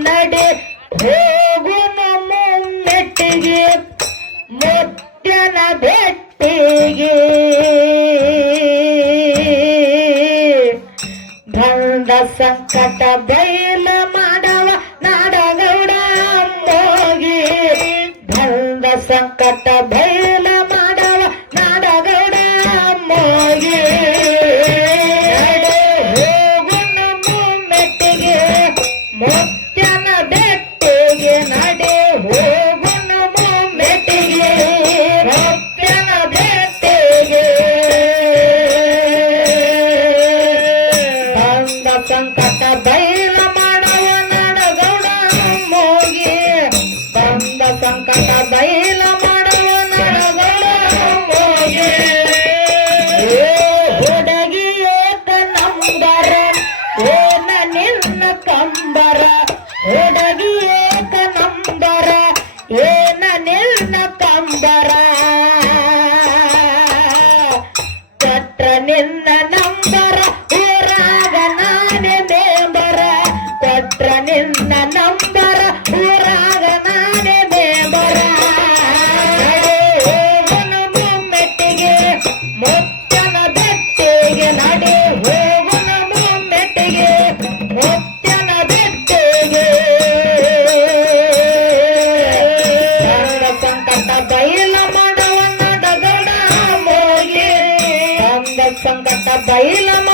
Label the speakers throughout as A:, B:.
A: ನಡೆ ಹೋಗು ನಮ್ಮೆಟ್ಟಿಗೆ ಮೊಟ್ಟನ ಬೆಟ್ಟಿಗೆ ಬಂದ ಸಂಕಟ ಬೈ ನಿನ್ನ ನಂಬರ I ele ama.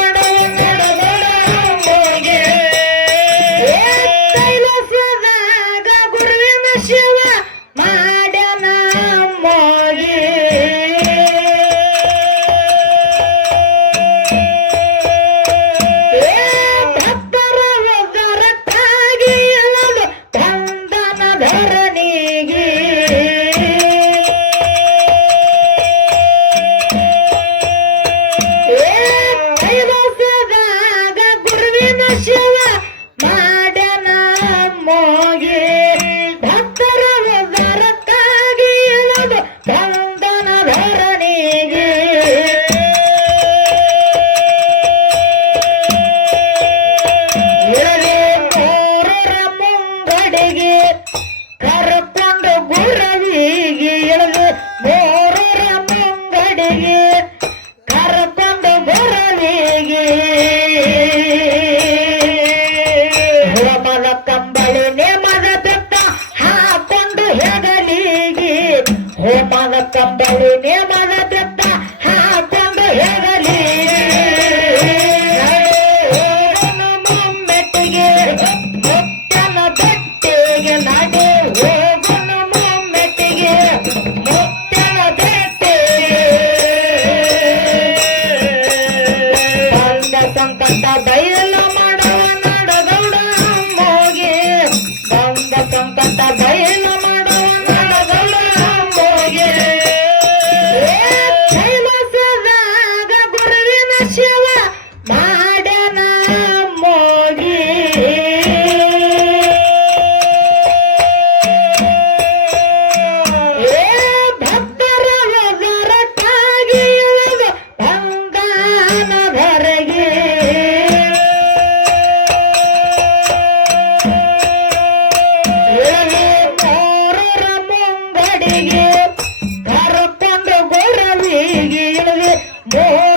A: Hey.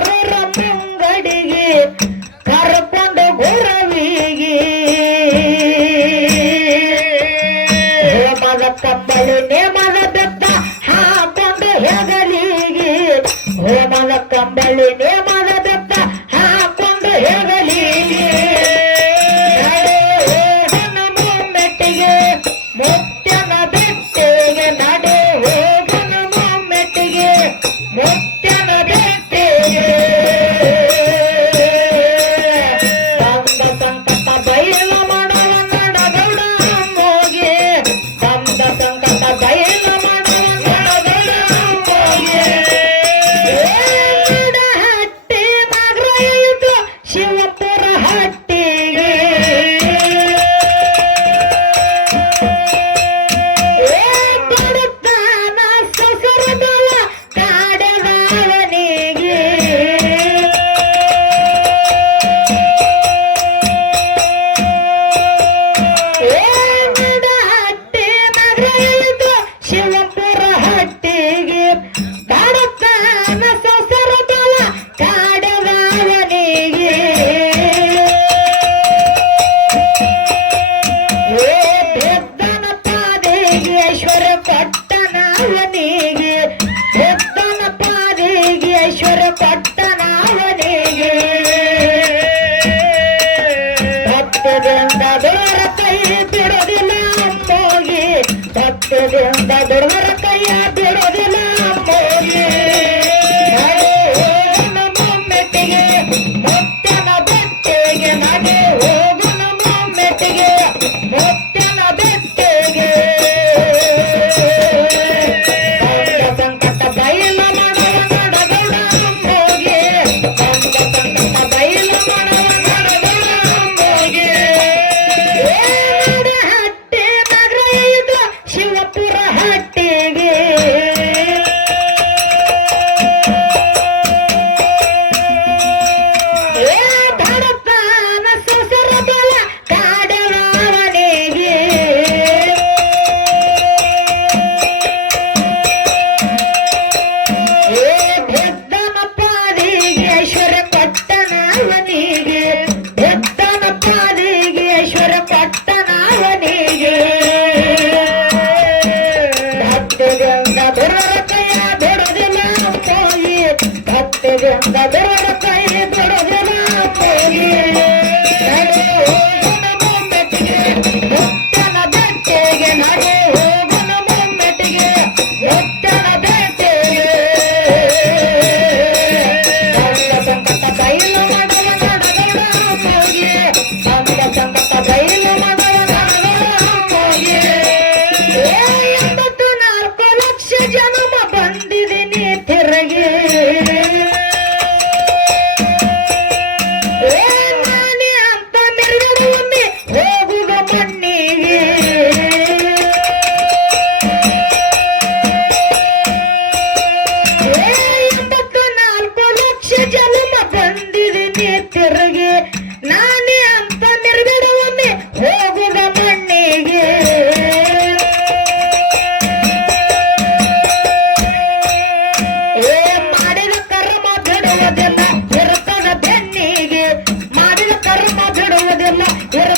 A: வேற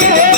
A: Yeah.